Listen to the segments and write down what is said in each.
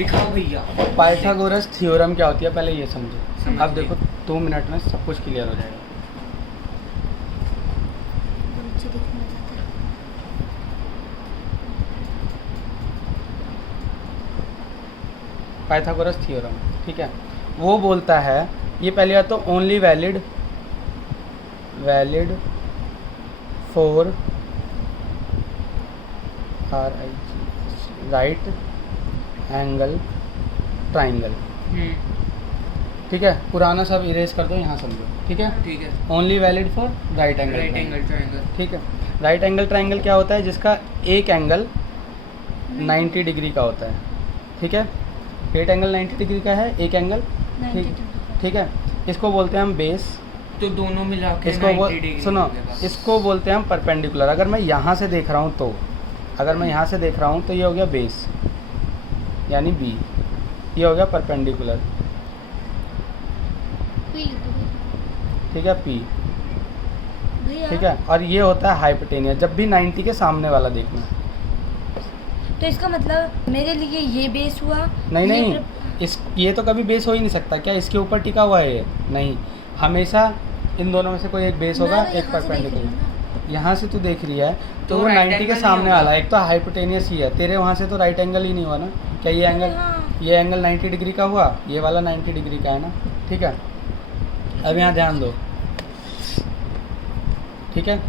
दिखाओ भैया। Pythagoras theorem क्या होती है पहले ये समझो। समझ अब गए। देखो 2 मिनट में सब कुछ क्लियर हो जाएगा। पाइथागोरस थ्योरम, ठीक है, वो बोलता है, ये पहली बात तो only valid for right angle triangle, ठीक है। पुराना सब इरेज कर दो, यहाँ समझो, ठीक है। ठीक है। Only valid for right angle triangle. ठीक है। राइट एंगल ट्राइंगल क्या होता है? जिसका एक एंगल 90 डिग्री का होता है, ठीक है। एक एंगल 90 डिग्री का है, एक एंगल, ठीक है। इसको बोलते हैं हम बेस। तो दोनों मिला के इसको 90 डिग्री सुनो, हो जाएगा। इसको बोलते हैं हम परपेंडिकुलर। अगर मैं यहाँ से देख रहा हूँ तो, अगर मैं यहाँ से देख रहा हूँ तो ये हो गया बेस यानी बी, ये हो गया परपेंडिकुलर, ठीक है, पी, ठीक है। और ये होता है हाइपोटेनियस, जब भी 90 के सामने वाला देखना। तो इसका मतलब मेरे लिए ये बेस हुआ। नहीं, ये तो कभी बेस हो ही नहीं सकता। क्या इसके ऊपर टिका हुआ है ये? नहीं, हमेशा इन दोनों में से कोई एक बेस होगा, एक परपेंडिकुलर। यहाँ से तू देख रही है तो वो right 90 angle के नहीं सामने होगा। वाला, एक तो हाइपोटेनियस ही है, तेरे वहाँ से तो राइट एंगल ही नहीं हुआ ना। क्या ये एंगल, ये एंगल 90 डिग्री का हुआ, ये वाला 90 डिग्री का है ना, ठीक है। अब यहाँ ध्यान दो, ठीक है,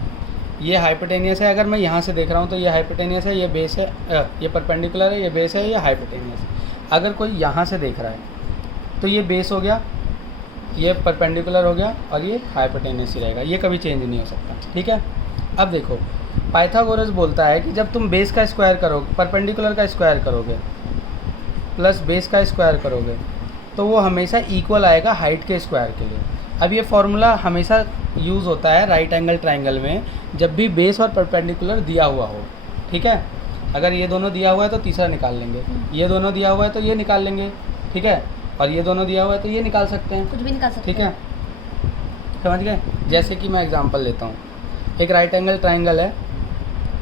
ये हाइपोटेनियस है। अगर मैं यहाँ से देख रहा हूँ तो ये हाइपोटेनियस है, ये बेस है, ये परपेंडिकुलर है, ये बेस है, ये हाइपोटेनियस। अगर कोई यहाँ से देख रहा है तो ये बेस हो गया, ये परपेंडिकुलर हो गया और ये हाइपोटेनियस ही रहेगा, ये कभी चेंज नहीं हो सकता, ठीक है। अब देखो, पाइथागोरस बोलता है कि जब तुम बेस का स्क्वायर करोगे, परपेंडिकुलर का स्क्वायर करोगे प्लस बेस का स्क्वायर करोगे तो वो हमेशा इक्वल आएगा हाइट के स्क्वायर के लिए। अब ये फॉर्मूला हमेशा यूज़ होता है राइट एंगल ट्राइंगल में, जब भी बेस और परपेंडिकुलर दिया हुआ हो, ठीक है। अगर ये दोनों दिया हुआ है तो तीसरा निकाल लेंगे, ये दोनों दिया हुआ है तो ये निकाल लेंगे, ठीक है, और ये दोनों दिया हुआ है तो ये निकाल सकते हैं, कुछ भी निकाल सकते ठीक है। समझ गए? जैसे कि मैं एग्जांपल लेता हूँ, एक राइट एंगल ट्राइंगल है,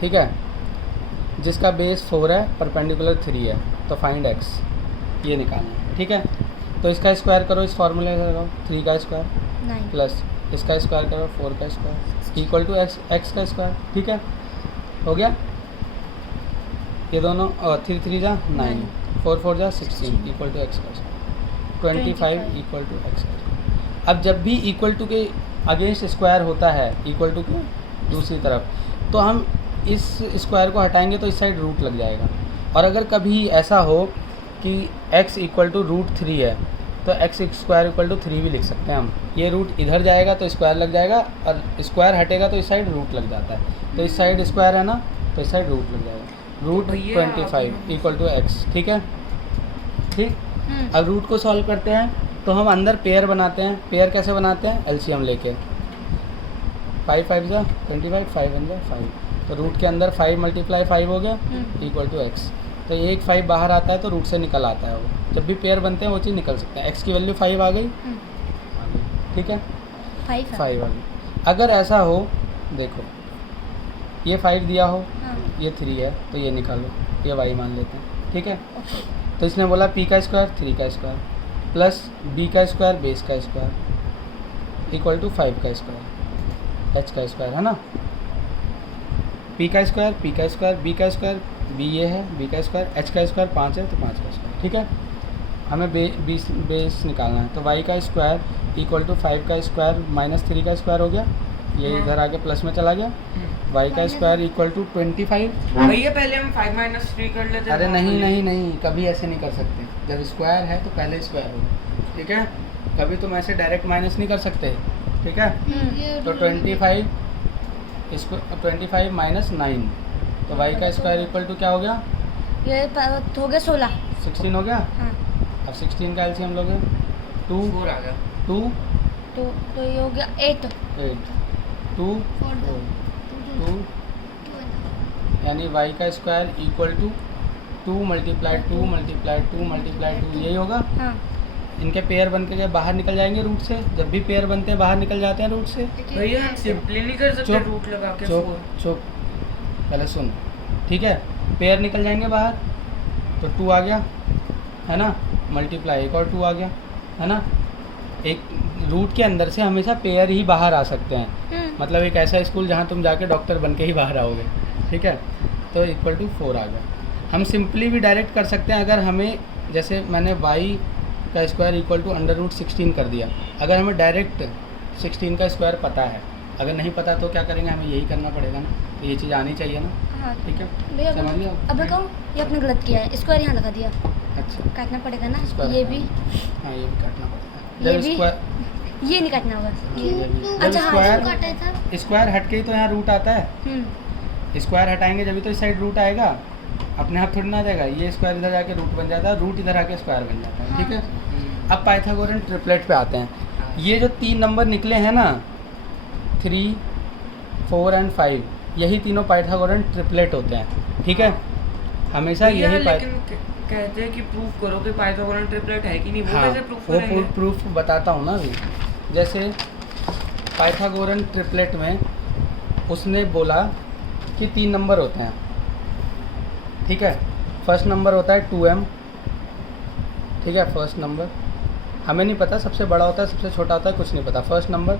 ठीक है, जिसका बेस 4 है, परपेंडिकुलर 3 है, तो फाइंड एक्स, ये निकालना है, ठीक है। तो इसका स्क्वायर करो, इस फॉर्मूले से करो, 3 का स्क्वायर 9 प्लस इसका स्क्वायर करो 4 का स्क्वायर इक्वल टू एक्स का स्क्वायर, ठीक है, हो गया। ये दोनों 3 3 जा 9, 4 4 जा 16 इक्वल टू एक्स का स्क्वायर, 25 इक्वल टू एक्स का स्क्वायर। अब जब भी इक्वल टू के अगेंस्ट स्क्वायर होता है, इक्वल टू के दूसरी तरफ, तो हम इस स्क्वायर को हटाएंगे तो इस साइड रूट लग जाएगा। और अगर कभी ऐसा हो कि x इक्वल टू √3 है तो x स्क्वायर इक्वल टू 3 भी लिख सकते हैं हम। ये रूट इधर जाएगा तो स्क्वायर लग जाएगा, और स्क्वायर हटेगा तो इस साइड रूट लग जाता है। तो इस साइड स्क्वायर है ना, तो इस साइड रूट लग जाएगा, रूट 25 इक्वल टू एक्स, ठीक है, ठीक। अब रूट को सॉल्व करते हैं तो हम अंदर पेयर बनाते हैं। पेयर कैसे बनाते हैं? एलसीएम लेके, 5 5 जा 25, 5 1 जा 5, तो रूट के अंदर 5 मल्टीप्लाई 5 हो गया इक्वल टू एक्स। तो एक 5 बाहर आता है तो रूट से निकल आता है वो। जब भी पेयर बनते हैं वो चीज़ निकल सकते हैं। एक्स की वैल्यू 5 आ गई, ठीक है, 5 आ गई। अगर ऐसा हो, देखो ये 5 दिया हो, ये 3 है, तो ये निकालो, ये y मान लेते हैं, ठीक है। तो इसने बोला p का स्क्वायर 3 का स्क्वायर प्लस b का स्क्वायर बेस का स्क्वायर इक्वल टू 5 का स्क्वायर h का स्क्वायर, है ना। p का स्क्वायर b का स्क्वायर b ये है, b का स्क्वायर, h का स्क्वायर 5 है तो 5 का स्क्वायर, ठीक है। हमें बेस निकालना है, तो y का स्क्वायर इक्वल टू 5 का स्क्वायर माइनस 3 का स्क्वायर हो गया, ये इधर आके प्लस में चला गया। y का स्क्वायर इक्वल टू 25। भैया पहले हम 5 - 3 कर लेते हैं। अरे नहीं, कभी ऐसे नहीं कर सकते। जब स्क्वायर है तो पहले स्क्वायर होगा, ठीक है। कभी तुम ऐसे डायरेक्ट माइनस नहीं कर सकते, ठीक है। तो 25 माइनस 9, तो y का स्क्वायर इक्वल टू क्या हो गया? ये हो गया 16। 16 हो गया। हाँ, अब 16 का एलसीएम लोगे 2 4 आ गया। 2 तो ये हो गया 8 8 2 2 यानी y का square equal to 2 multiply 2 multiply 2 multiply 2, यही होगा। हाँ, इनके पेयर बन के बाहर निकल जाएंगे रूट से। जब भी पेयर बनते हैं बाहर निकल जाते हैं रूट से। भैया हम सिंपली नहीं कर सकते चुप, रूट लगा के चुप 4। चुप, पहले सुन, ठीक है। पेयर निकल जाएंगे बाहर तो 2 आ गया, है ना, मल्टीप्लाई एक और 2 आ गया, है ना। एक रूट के अंदर से हमेशा पेयर ही बाहर आ सकते हैं, मतलब एक ऐसा स्कूल जहाँ तुम जाके डॉक्टर बन के ही बाहर आओगे, ठीक है। तो इक्वल टू 4 आ गया। हम सिंपली भी डायरेक्ट कर सकते हैं, अगर हमें जैसे मैंने y का square equal to under root 16 कर दिया, अगर हमें डायरेक्ट 16 का स्क्वायर पता है, अगर नहीं पता तो क्या करेंगे, हमें यही करना पड़ेगा ना, तो ये चीज़ आनी चाहिए ना, हाँ ठीक है। भैया समझ लिया? अब मैं कहूँ ये आपने गलत किया है, स्क्वायर यहाँ लगा दिया, अच्छा, काटना पड़ेगा ना स्क्वायर ये भी, हाँ ये भी काटना पड़ेगा। ये जब भी? स्क्वायर ये नहीं काटना होगा जब अच्छा हाँ स्क्वायर इसको काटा था। स्क्वायर हट के ही तो यहाँ रूट आता है, स्क्वायर हटाएंगे जब तो इस साइड रूट आएगा, अपने हाथ थोड़ी ना आ जाएगा, ये स्क्वायर इधर जाके रूट बन जाता है, रूट इधर आके स्क्वायर बन जाता है, ठीक है। अब पाइथागोरन ट्रिपलेट पे आते हैं। ये जो 3 नंबर निकले हैं ना, 3, 4 एंड 5, यही तीनों पाइथागोरन ट्रिपलेट होते हैं, ठीक है। हमेशा भैया, यही लेकिन कहते हैं कि प्रूफ करो कि पाइथागोरन ट्रिपलेट है कि नहीं, वो हाँ, कैसे प्रूफ वो करेंगे? प्रूफ बताता हूँ ना अभी। जैसे पाइथागोरन ट्रिपलेट में उसने बोला कि 3 नंबर होते हैं, ठीक है। फर्स्ट नंबर होता है 2m, ठीक है, फर्स्ट नंबर हमें नहीं पता सबसे बड़ा होता है सबसे छोटा होता है, कुछ नहीं पता। फर्स्ट नंबर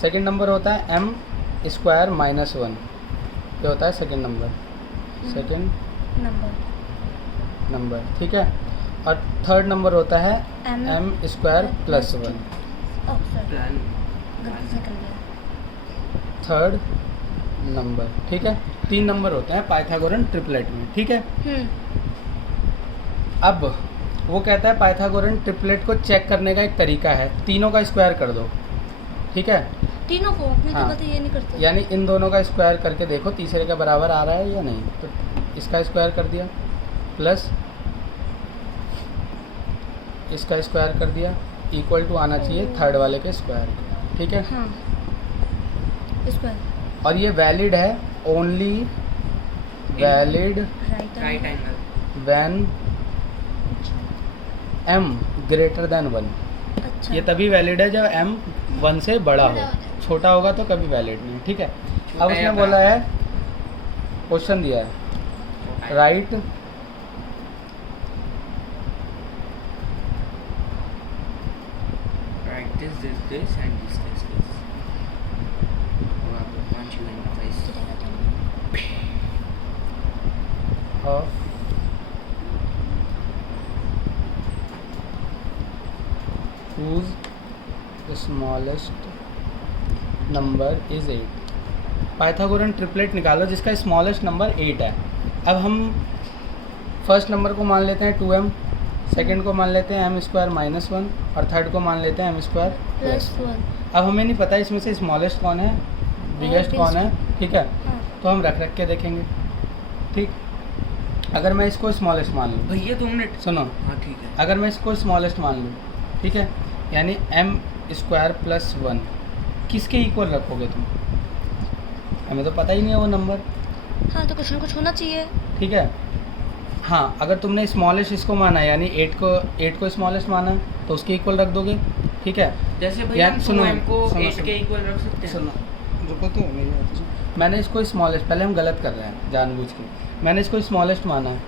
सेकंड नंबर होता है m स्क्वायर माइनस 1, ये होता है सेकंड नंबर, ठीक है। और थर्ड नंबर होता है m स्क्वायर प्लस 1, प्लान गलती से कर लिया। थर्ड नंबर, ठीक है। 3 नंबर होते हैं पाइथागोरन ट्रिपलेट में, ठीक है। अब वो कहता है पाइथागोरन ट्रिपलेट को चेक करने का एक तरीका है, तीनों का स्क्वायर कर दो, ठीक है। तीनों को अपने हाँ। तो ये नहीं करते, यानी इन दोनों का स्क्वायर करके देखो तीसरे के बराबर आ रहा है या नहीं, तो इसका स्क्वायर कर दिया प्लस इसका स्क्वायर कर दिया, इक्वल टू आना चाहिए थर्ड वाले के स्क्वायर, ठीक है। हाँ स्क्वायर और ये वैलिड है, only valid right angle. When m greater than 1। अच्छा ये तभी वैलिड है जब m 1 से बड़ा हो, छोटा होगा तो कभी वैलिड नहीं, ठीक है। अब उसने बोला है, क्वेश्चन दिया है, right this and this. Wow, once you interface. of whose smallest number is 8। Pythagorean triplet निकालो जिसका स्मॉलेस्ट नंबर 8 है। अब हम फर्स्ट नंबर को मान लेते हैं 2m, सेकंड को मान लेते हैं m स्क्वायर माइनस 1 और थर्ड को मान लेते हैं m स्क्वायर प्लस 1। अब हमें नहीं पता इसमें से स्मॉलेस्ट कौन है बिगेस्ट कौन है, ठीक है। हाँ। तो हम रख के देखेंगे, ठीक। अगर मैं इसको स्मॉलेस्ट मान लूँ, भैया तुमने सुनो, हाँ ठीक है। अगर मैं इसको स्मॉलेस्ट मान लूँ, ठीक है, यानी m स्क्वायर प्लस 1 किसके इक्वल रखोगे तुम, हमें तो पता ही नहीं है वो नंबर, हाँ तो कुछ ना कुछ होना चाहिए, ठीक है। हाँ, अगर तुमने स्मॉलेस्ट इसको माना यानी 8 को स्मॉलेस्ट माना तो उसके इक्वल रख दोगे, ठीक है। जैसे भैया हम सुनो, 2m को सुनो, 8 के इक्वल रख सकते हैं। सुनो, रुको तो मेरी बात सुनो। मैंने इसको स्मॉलेस्ट, पहले हम गलत कर रहे हैं जानबूझ के, मैंने इसको स्मॉलेस्ट माना है,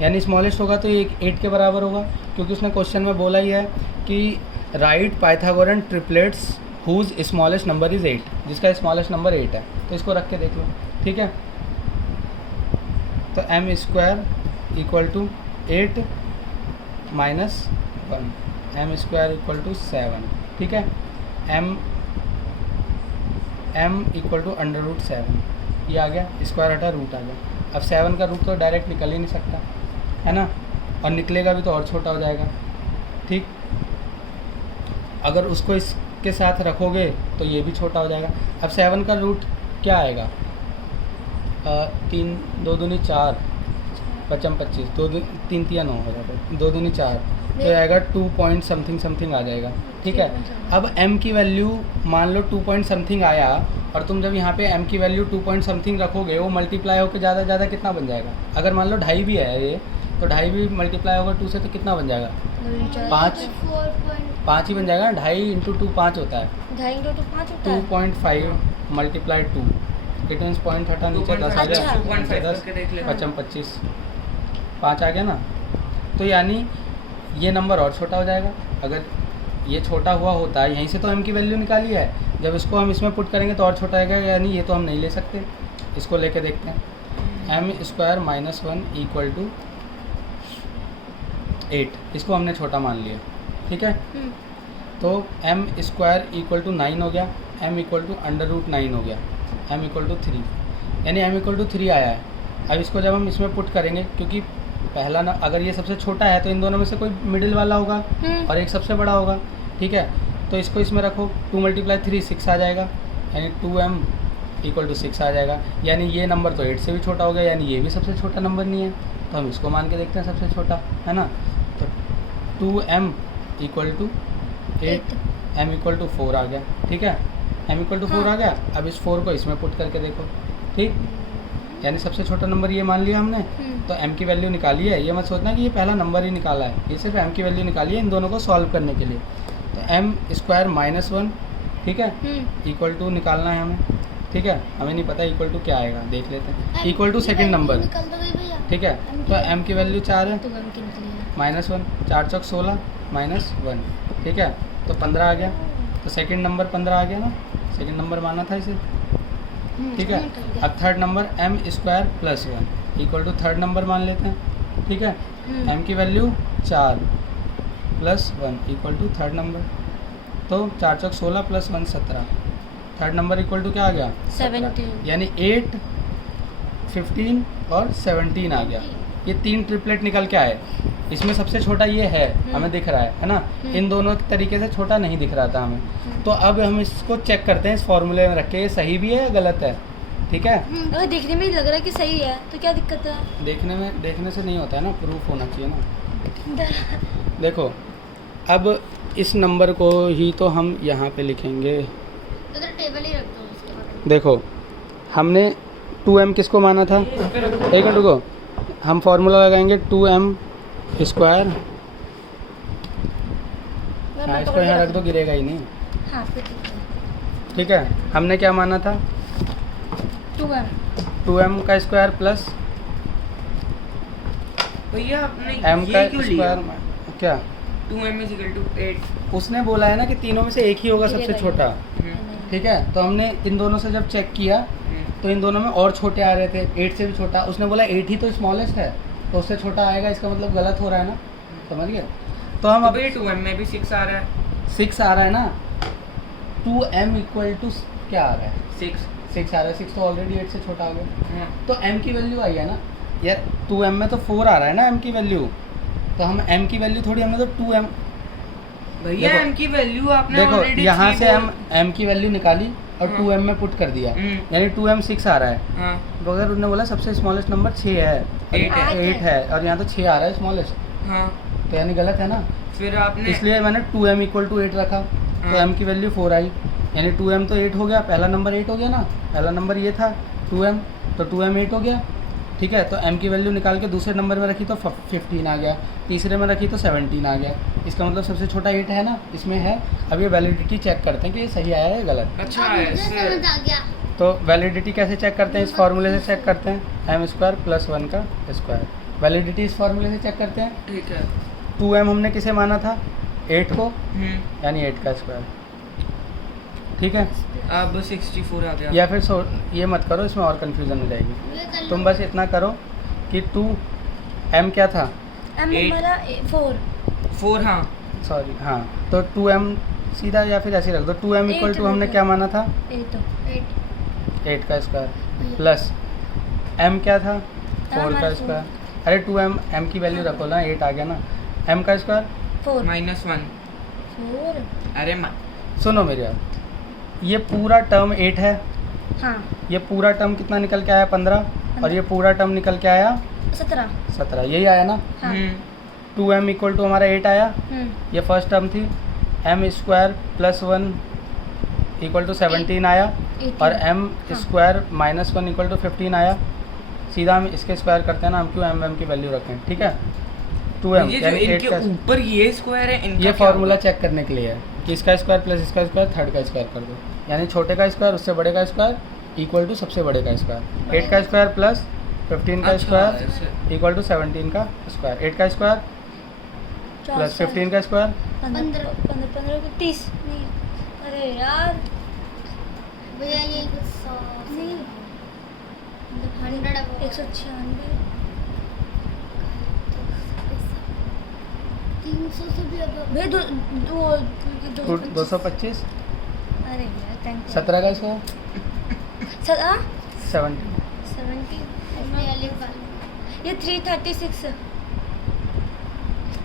यानी स्मॉलेस्ट होगा तो ये 8 के बराबर होगा, क्योंकि उसने क्वेश्चन में बोला ही है कि right Pythagorean triplets whose smallest number is 8, जिसका स्मॉलेस्ट नंबर 8 है, तो इसको रख के देख लो, ठीक है। तो m square equal to 8 minus 1, m square equal to 7, ठीक है। m equal to under root 7, ये आ गया, स्क्वायर हटा रूट आ गया। अब 7 का रूट तो डायरेक्ट निकल ही नहीं सकता, है ना, और निकलेगा भी तो और छोटा हो जाएगा, ठीक। अगर उसको इसके साथ रखोगे तो ये भी छोटा हो जाएगा। अब 7 का रूट क्या आएगा, 3 2 दूनी 4 पचम 25, 3 3 9 हो जाएगा, 2 दूनी 4, तो आएगा 2 पॉइंट समथिंग आ जाएगा, ठीक है। अब m की वैल्यू मान लो 2 पॉइंट समथिंग आया, और तुम जब यहाँ पे m की वैल्यू 2 पॉइंट समथिंग रखोगे वो मल्टीप्लाई होकर ज़्यादा ज़्यादा कितना बन जाएगा। अगर मान लो 2.5 भी है ये, तो 2.5 भी मल्टीप्लाई होगा 2 से तो कितना बन जाएगा, 5 ही बन जाएगा। 2.5 इंटू 2 5 होता है, 2.5 इंटू 5 होता है। 2.5 मल्टीप्लाई 2, इट मीन्स पॉइंट हटा नीचे 10 आ अच्छा। गया, 2.5 10 करके देख लेना। पचम 25, 5 आ गया ना, तो यानी ये नंबर और छोटा हो जाएगा। अगर ये छोटा हुआ होता है, यहीं से तो m की वैल्यू निकाली है, जब इसको हम इसमें पुट करेंगे तो और छोटा आएगा, यानी ये तो हम नहीं ले सकते। इसको लेके देखते हैं। m² - 1 = 8, इसको हमने छोटा मान लिया, ठीक है। तो m² = 9 हो गया, m = √9 हो गया, m = 3, यानी m = 3 आया है। अब इसको जब हम इसमें पुट करेंगे, क्योंकि पहला ना अगर ये सबसे छोटा है तो इन दोनों में से कोई मिडिल वाला होगा और एक सबसे बड़ा होगा, ठीक है। तो इसको इसमें रखो, 2 × 3 6 आ जाएगा, यानी 2m = 6 आ जाएगा। यानी ये नंबर तो 8 से भी छोटा हो गया, यानी ये भी सबसे छोटा नंबर नहीं है, तो हम इसको मान के देखते हैं सबसे छोटा, है ना। तो 2m = 8, m = 4 आ गया, ठीक है। m = 4 आ गया। अब इस 4 को इसमें पुट करके देखो, ठीक, यानी सबसे छोटा नंबर ये मान लिया हमने। तो m की वैल्यू निकाली है, ये मत सोचना कि ये पहला नंबर ही निकाला है, ये सिर्फ m की वैल्यू निकाली है इन दोनों को सॉल्व करने के लिए। तो m² - 1, ठीक है, इक्वल टू निकालना है हमें, ठीक है। हमें नहीं पता इक्वल टू क्या आएगा, देख लेते हैं। इक्वल टू सेकेंड नंबर, ठीक है। तो m की वैल्यू 4 है, -1, 4 चौक 16 -1, ठीक है। तो 15 आ गया। तो सेकेंड नंबर 15 आ गया ना, सेकेंड नंबर माना था इसे, ठीक है। अब third number m² + 1 equal to third number मान लेते हैं, ठीक है। m की value 4 + 1 equal to third number. तो 4 चौक 16 + 1 17, थर्ड नंबर इक्वल टू क्या आ गया 17, यानी 8, 15 और 17 आ गया। ये 3 ट्रिपलेट निकल के आए। इसमें सबसे छोटा ये है, हमें दिख रहा है ना। इन दोनों तरीके से छोटा नहीं दिख रहा था हमें। तो अब हम इसको चेक करते हैं इस फॉर्मूले में रख के, ये सही भी है या गलत है, ठीक है। अगर देखने में लग रहा है कि सही है तो क्या दिक्कत है? देखने से नहीं होता है ना, प्रूफ होना चाहिए ना। देखो अब इस नंबर को ही तो हम यहाँ पे लिखेंगे, टेबल ही रख दो उसके बाद। देखो हमने 2m किसको माना था, एक मिनट रुको, हम फॉर्मूला लगाएंगे 2m²। हाँ इसको यहाँ रख दो, गिरेगा ही नहीं, हाँ फिर ठीक है। ठीक है। हमने क्या माना था 2m² प्लस भैया आपने m ये का क्यों लिया? स्क्वायर, क्या 2m = 8। उसने बोला है ना कि तीनों में से एक ही होगा सबसे गिरेगा ही। छोटा, ठीक है। तो हमने इन दोनों से जब चेक किया तो इन दोनों में और छोटे आ रहे थे, 8 से भी छोटा। उसने बोला 8 ही तो स्मॉलेस्ट है, तो उससे छोटा आएगा, इसका मतलब गलत हो रहा है ना, समझ गए। तो हम अब 2m में भी 6 आ रहा है, 6 आ रहा है ना, 2m = क्या आ रहा है 6। आ रहा है, 6 तो ऑलरेडी 8 से छोटा आ गया। हाँ। तो m की वैल्यू आई है ना यार, 2m में तो 4 आ रहा है ना m की वैल्यू, तो हम m की वैल्यू थोड़ी, हमने तो 2m, भैया देखो- m की वैल्यू आपने देखो ऑलरेडी यहाँ से हम m की वैल्यू निकाली और हाँ। 2m में पुट कर दिया, यानी 2m 6 आ रहा है। हाँ मगर उन्होंने बोला सबसे स्मॉलेस्ट नंबर 6 है, 8 है और यहाँ तो 6 आ रहा है स्मॉलेस्ट, हाँ। तो यानी गलत है ना। फिर आपने इसलिए मैंने 2m = 8 रखा, तो हाँ। m की वैल्यू 4 आई, यानी 2m तो 8 हो गया, पहला नंबर 8 हो गया ना, पहला नंबर ये था 2m, तो 2m 8 हो गया, ठीक है। तो m की वैल्यू निकाल के दूसरे नंबर में रखी तो 15 आ गया, तीसरे में रखी तो 17 आ गया। इसका मतलब सबसे छोटा 8 है ना, इसमें है। अब ये वैलिडिटी चेक करते हैं कि ये सही आया है गलत। अच्छा ऐसे तो वैलिडिटी कैसे चेक करते हैं, इस फार्मूले से चेक करते हैं, m² + 1 का स्क्वायर। वैलिडिटी इस फार्मूले से चेक करते हैं। ठीक है। 2m हमने किसे माना था 8 को, हम्म। यानी 8 का स्क्वायर, ठीक है। अब 64 आ गया। या फिर ये मत करो, इसमें और कन्फ्यूज़न हो जाएगी। तुम बस इतना करो कि 2m क्या था, M 8 हमारा 4 4, हाँ। सॉरी हाँ, तो 2m सीधा या फिर ऐसे रख दो। 2m = हमने क्या माना था 8 का स्क्वायर प्लस m क्या था 4 का स्क्वायर। अरे 2m, m की वैल्यू रखो ना, 8 आ गया ना, m का स्क्वायर। 4 -1। 4 अरे सुनो मेरी बात, ये पूरा टर्म 8 है, हाँ ये पूरा टर्म कितना निकल के आया 15, और ये पूरा टर्म निकल के आया 17, यही आया ना। हाँ 2m = हमारा 8 आया, हम्म ये फर्स्ट टर्म थी। m² + 1 = 17 आया, 18 और m² -1 = 15 आया। सीधा हम इसके स्क्वायर करते हैं ना, हम क्यों m की वैल्यू रखें, ठीक है। 2m ये जो यानी 8 इनके का, ऊपर ये स्क्वायर है, इनका ये क्या फार्मूला होगा? चेक करने के लिए है कि इसका स्क्वायर प्लस इसका स्क्वायर थर्ड का स्क्वायर कर दो, यानी छोटे का स्क्वायर उससे बड़े का स्क्वायर इक्वल टू सबसे बड़े का स्क्वायर। 8 का स्क्वायर प्लस 15 का अच्छा, स्क्वायर ऐसे। इक्वल टू 17 का स्क्वायर, 8 का स्क्वायर प्लस 15 का स्क्वायर 15 15 को 30 नहीं। अरे यार भैया ये कुछ 100 नहीं 100 196 300 से भी अब भैया दो दो 225, अरे यार थैंक यू 17 का स्क्वायर 70, 70 अपने वाले का ये 336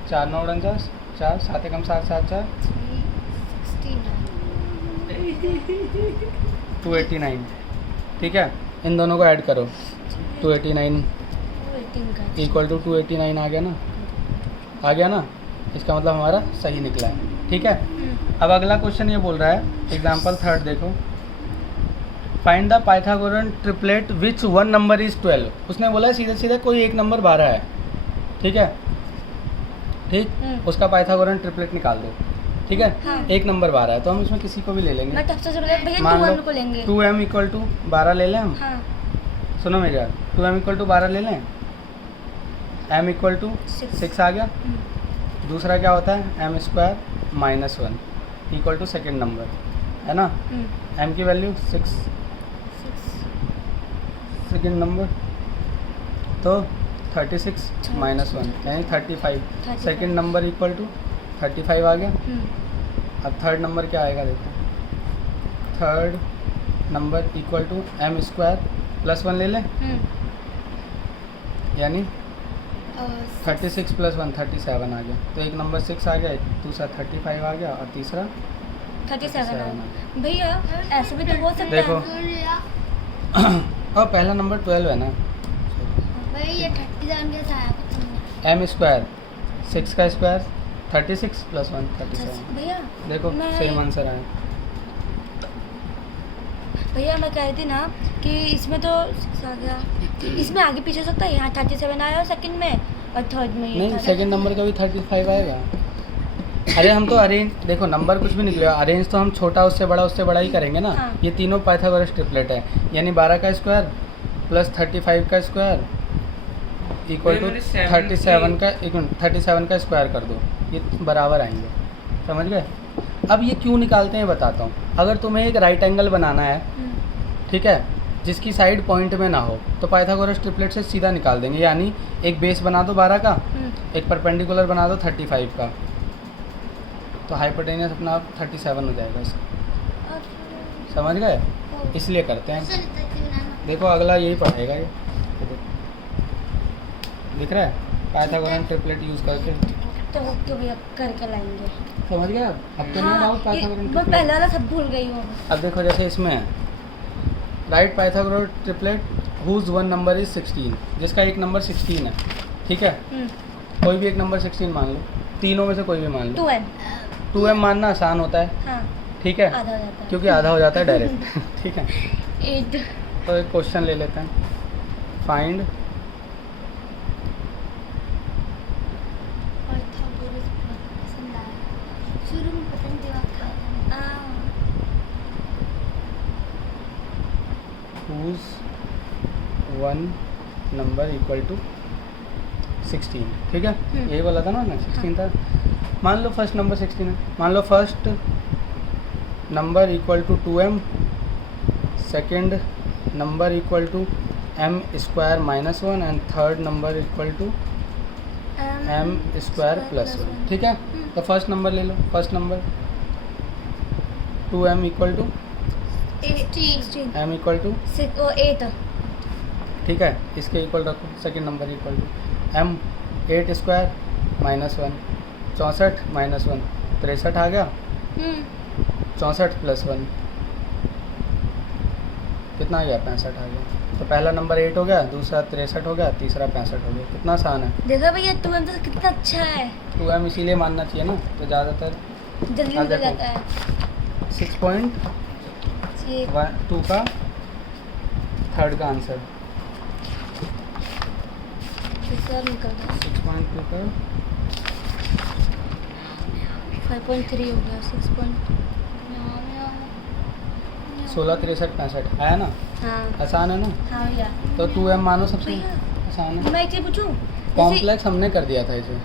4 9 49, 4 7 एकम 7 7 4 289, ठीक है। इन दोनों को ऐड करो, 289 18 का इक्वल टू 289 आ गया ना, आ गया ना, इसका मतलब हमारा सही निकला है, ठीक है। अब अगला क्वेश्चन ये बोल रहा है, एग्जाम्पल थर्ड देखो, find the Pythagorean triplet which one number is 12। उसने बोला सीधे सीधे कोई एक नंबर 12 है, ठीक है, ठीक, उसका पाइथागोरन ट्रिपलेट निकाल दो, ठीक है। हाँ। एक नंबर 12 है तो हम इसमें किसी को भी ले लेंगे। मैं सबसे पहले भैया मान 2 लो को लेंगे 2m इक्वल टू 12 ले लें हम, हाँ सुनो मेरी बात, 2m इक्वल टू 12 ले लें, m इक्वल टू 6 आ गया। दूसरा क्या होता है, m square minus 1 equal to second number, है ना। m की वैल्यू 6 सेकेंड नंबर, तो 36 माइनस 1 यानी 35 सेकेंड नंबर इक्वल टू 35 आ गया। अब थर्ड नंबर क्या आएगा देखो, third number equal to m square plus 1 ले लें, यानी 36 प्लस 1 37 आ गया। तो एक नंबर 6 आ गया, दूसरा 35 आ गया और तीसरा 37 भैया ऐसे भी तो हो सकता देखो है। और पहला नंबर 12 है ना, भाई ये 37 के साथ कुछ नहीं m स्क्वायर 6 का स्क्वायर 36 प्लस 1 37। भैया देखो मैं- सेम आंसर आया। भैया मैं कह रही थी ना कि इसमें तो 6 आ गया, इसमें आगे पीछे हो सकता है, यहाँ 37 आया और सेकंड में और थर्ड में ये नहीं, था। सेकंड नंबर का भी 35 आएगा। अरे हम तो अरेंज, देखो नंबर कुछ भी निकलेगा, अरेंज तो हम छोटा उससे बड़ा ही करेंगे ना। हाँ। ये तीनों पाइथागोरस ट्रिपलेट है, यानी 12 का स्क्वायर प्लस 35 का स्क्वायर इक्वल टू मेरी 37 का स्क्वायर कर दो, ये बराबर आएंगे, समझ गए। अब ये क्यों निकालते हैं बताता हूँ। अगर तुम्हें एक राइट एंगल बनाना है, ठीक है, जिसकी साइड पॉइंट में ना हो, तो पाइथागोरस ट्रिपलेट से सीधा निकाल देंगे। यानी एक बेस बना दो 12 का, एक परपेंडिकुलर बना दो 35 का, तो हाइपोटेनियस अपना 37 हो जाएगा इसका, समझ गए। इसलिए करते हैं। ऐसा नहीं था कि बनाना देखो अगला यही पढ़ेगा ये दिख रहा है, पाइथागोरन ट्रिपलेट यूज़ करके, तो ओके भैया करके लाएंगे। समझ गए। अब तो नहीं हाँ, डाउट पाइथागोरन मैं ट्रिपलेट। पहले वाला सब भूल गई हूँ। अब देखो जैसे इसमें है, right Pythagorean triplet whose one number is 16, जिसका एक नंबर 16 है, ठीक है। कोई भी एक नंबर 16 मान लो, तीनों में से कोई भी मान लो। 2m 2m मानना आसान होता है, हाँ ठीक है, आधा हो जाता है क्योंकि आधा हो जाता है डायरेक्ट ठीक है। 8 तो एक क्वेश्चन ले लेते हैं, फाइंड पाइथागोरस पसंद आया, शुरू में पसंद दिया था whose one number equal to 16, ठीक है। यही बोला था ना, 16 था। मान लो फर्स्ट नंबर 16 है, मान लो first number equal to 2m, second number equal to m square minus 1 and third number equal to m square plus 1, ठीक है। तो फर्स्ट नंबर ले लो, first number 2m equal to 16 m equal to 8 ठीक है, इसके इक्वल रखो। Second number equal to m 8 square minus 1 64 minus 1 63 आ गया, 64 प्लस 1 कितना आ गया, 65 आ गया। तो पहला नंबर 8 हो गया, दूसरा 63 हो गया, तीसरा 65 हो गया। कितना आसान है। देखा भैया 2m तो कितना अच्छा है, 2m इसीलिए मानना चाहिए ना, तो ज़्यादातर जल्दी हाँ, निकल देखो। जाता है 6.2 का थर्ड का आंसर, सर निकल गया 6.2 का 5.3 हो गया 6. 16 63 65 आया ना, हाँ आसान है ना। हाँ भैया। तो 2m मानो सबसे भैया आसान है। मैं एक चीज़ पूछूं, जैसे कॉम्प्लेक्स हमने कर दिया था इसे।